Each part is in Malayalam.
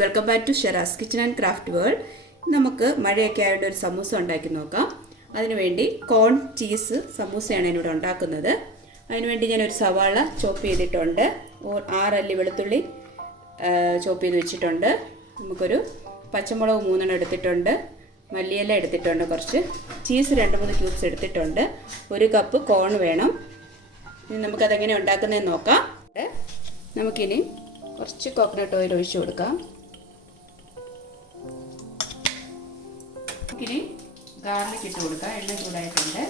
Welcome back to Sheraz's kitchen and craft world. നമുക്ക് മഴയൊക്കെ ആയിട്ട് ഒരു സമൂസ ഉണ്ടാക്കി നോക്കാം. അതിനുവേണ്ടി കോൺ ചീസ് സമൂസയാണ് ഞാനിവിടെ ഉണ്ടാക്കുന്നത്. അതിനുവേണ്ടി ഞാനൊരു സവാള ചോപ്പ് ചെയ്തിട്ടുണ്ട്, 6 അല്ലി വെളുത്തുള്ളി ചോപ്പ് ചെയ്ത് വെച്ചിട്ടുണ്ട്. നമുക്കൊരു പച്ചമുളക് 3 എടുത്തിട്ടുണ്ട്, മല്ലിയില എടുത്തിട്ടുണ്ട്, കുറച്ച് ചീസ് 2-3 ക്യൂബ്സ് എടുത്തിട്ടുണ്ട്, 1 കപ്പ് കോൺ വേണം. ഇനി നമുക്കതെങ്ങനെ ഉണ്ടാക്കുന്നതെന്ന് നോക്കാം. നമുക്കിനി കുറച്ച് കോക്കനട്ട് ഓയിൽ ഒഴിച്ചു കൊടുക്കാം. നമുക്കിനി ഗാർലിക് ഇട്ട് കൊടുക്കാം. എണ്ണ ചൂടായിട്ടുണ്ട്.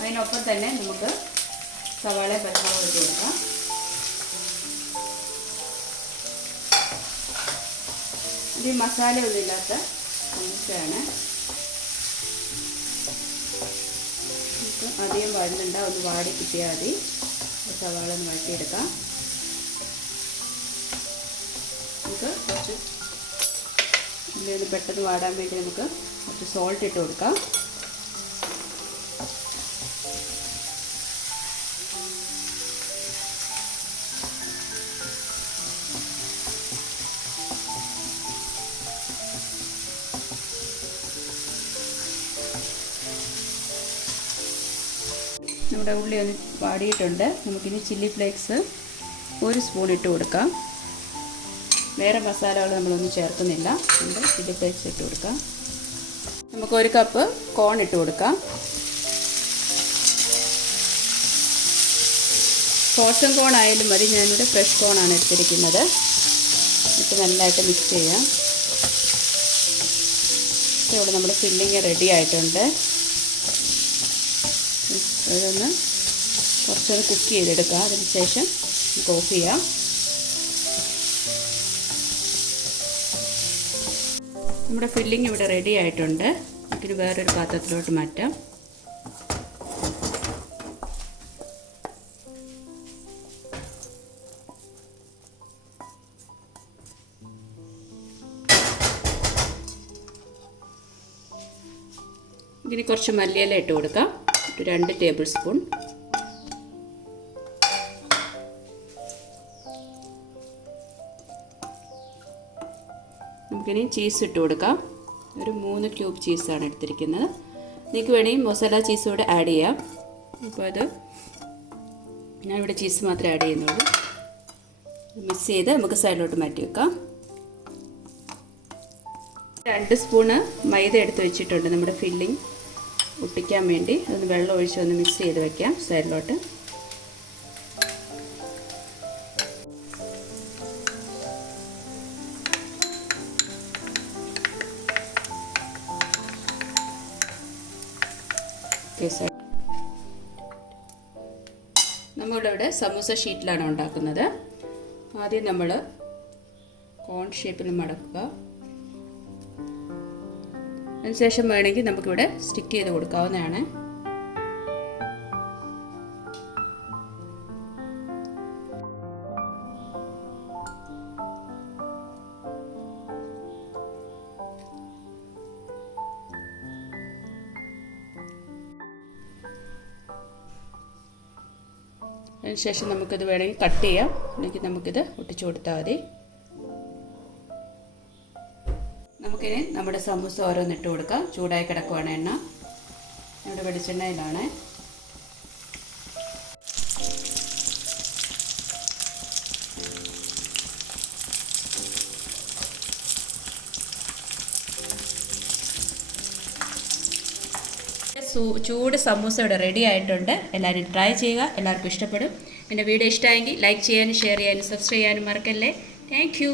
അതിനൊപ്പം തന്നെ നമുക്ക് സവാള പച്ചമുളക് ഇട്ട് കൊടുക്കാം. ഇത് മസാല ഒന്നുമില്ലാത്ത സമൂസയാണ്. നമുക്ക് അധികം വഴന്നുണ്ട, ഒന്ന് വാടി കിട്ടിയാൽ മതി. സവാള ഒന്ന് വഴറ്റിയെടുക്കാം. നമുക്ക് കുറച്ച് ഇതിലൊന്ന് പെട്ടെന്ന് വാടാൻ വേണ്ടി നമുക്ക് കുറച്ച് സോൾട്ട് ഇട്ട് കൊടുക്കാം. നമ്മുടെ ഉള്ളി ഒന്ന് വാടിയിട്ടുണ്ട്. നമുക്കിനി ചില്ലി ഫ്ലേക്സ് 1 സ്പൂൺ ഇട്ട് കൊടുക്കാം. വേറെ മസാലകൾ നമ്മളൊന്നും ചേർക്കുന്നില്ല, അതുകൊണ്ട് ചില്ലി ഫ്ലേക്സ് ഇട്ട് കൊടുക്കാം. നമുക്ക് 1 കപ്പ് കോൺ ഇട്ട് കൊടുക്കാം. ഫ്രോസൺ കോൺ ആയാലും മതി, ഞാനിവിടെ ഫ്രഷ് കോണാണ് എടുത്തിരിക്കുന്നത്. ഇത് നല്ലതായിട്ട് മിക്സ് ചെയ്യാം. ഇവിടെ നമ്മുടെ ഫില്ലിങ് റെഡി ആയിട്ടുണ്ട്. ഇതൊന്ന് കുറച്ചൊന്ന് കുക്ക് ചെയ്തെടുക്കാം. അതിന് ശേഷം നമുക്ക് ഓഫ് ചെയ്യാം. നമ്മുടെ ഫില്ലിങ് ഇവിടെ റെഡി ആയിട്ടുണ്ട്. നമുക്കിനി വേറൊരു പാത്രത്തിലോട്ട് മാറ്റാം. ഇതിന് കുറച്ച് മല്ലിയില ഇട്ട് കൊടുക്കാം, 2 ടേബിൾ സ്പൂൺ. നമുക്കിനി ചീസ് ഇട്ട് കൊടുക്കാം. ഒരു 3 ക്യൂബ് ചീസാണ് എടുത്തിരിക്കുന്നത്. നിങ്ങൾക്ക് വേണമെങ്കിൽ മൊസല ചീസ് കൂടെ ആഡ് ചെയ്യാം. അപ്പോൾ അത് ഞാനിവിടെ ചീസ് മാത്രമേ ആഡ് ചെയ്യുന്നുള്ളൂ. മിക്സ് ചെയ്ത് നമുക്ക് സൈഡിലോട്ട് മാറ്റി വെക്കാം. 2 സ്പൂണ് മൈദ എടുത്ത് വെച്ചിട്ടുണ്ട് നമ്മുടെ ഫില്ലിങ് ഒട്ടിക്കാൻ വേണ്ടി. അതൊന്ന് വെള്ളം ഒഴിച്ച് ഒന്ന് മിക്സ് ചെയ്ത് വെക്കാം സൈഡിലോട്ട്. നമ്മളിവിടെ സമൂസ ഷീറ്റിലാണ് ഉണ്ടാക്കുന്നത്. ആദ്യം നമ്മൾ കോൺ ഷേപ്പിൽ മടക്കുക. അതിനുശേഷം വേണമെങ്കിൽ നമുക്കിവിടെ സ്റ്റിക്ക് ചെയ്ത് കൊടുക്കാവുന്നതാണ്. അതിനുശേഷം നമുക്കിത് വേണമെങ്കിൽ കട്ട് ചെയ്യാം, അല്ലെങ്കിൽ നമുക്കിത് ഒട്ടിച്ചു കൊടുത്താൽ മതി. നമുക്കിനി നമ്മുടെ സമൂസ ഓരോന്നിട്ട് കൊടുക്കാം. ചൂടായി കിടക്കുവാണ് എണ്ണ. ഇവിടെ വെളിച്ചെണ്ണയിലാണ്. ചൂട് സമൂസ ഇവിടെ റെഡി ആയിട്ടുണ്ട്. എല്ലാവരും ട്രൈ ചെയ്യുക, എല്ലാവർക്കും ഇഷ്ടപ്പെടും. എൻ്റെ വീഡിയോ ഇഷ്ടമായെങ്കിൽ ലൈക്ക് ചെയ്യാനും ഷെയർ ചെയ്യാനും സബ്സ്ക്രൈബ് ചെയ്യാനും മറക്കല്ലേ. Thank you.